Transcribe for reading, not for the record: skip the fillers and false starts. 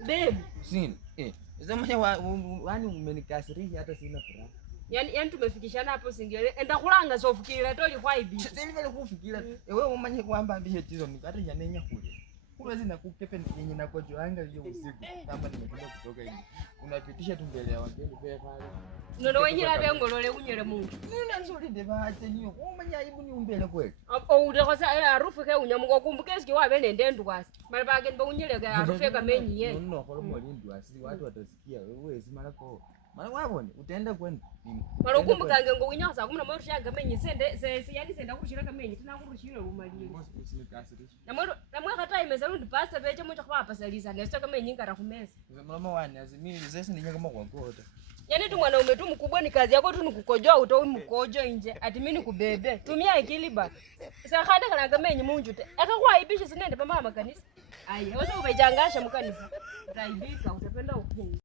Babe. Sina. Zamani wani umenikasirisha hata sina furaha. Yaani tumefikishana hapo singele. Enda kulanga so fikira toli kwa ibi. Sasa vile kufikira. Wewe umanye kwamba ambishe tizo mikata yanenya kule. Kule zina kukepe yenye na kojo anga hiyo usiku kama nimekuja kutoka hivi. Unapitisha tu mbele ya wageni pale pale. Nono wenye la ngolole unyele Mungu. Nina nzuri de baate niyo. Umanye aibu ni umbele kweli. Udekosa harufu ke unyamuko kumbuke siki wabe nende ndwasi. Mara bageni ba unyele ka harufu ka menyi ye. Nono kholo moli ndwasi watu watasikia wewe simala ko. Mara wabone utaenda kwenda. Mara ukumbuka ngo winyaza kumna mwe rushaga menyi sende yani senda kurushira ka menyi tina kurushira rumalile. Namwe kata imeza rundi pasta beje mwe chakwa pasaliza nesto ka menyi ngara kumeza. Mama wani azimili zesi ndinya kama kwakota. Yaani tu mwanaume tu mkubwa ni kazi yako tu nikukojoa utoi mkojo nje. Ati mimi nikubebe. Tumia akili ba. Sasa khanda kana kamenyi munjute. Akakuwa aibisha sinende mama kanisa. Ai, wewe umejangasha mkanisa. Utaibika, utapenda ukungu.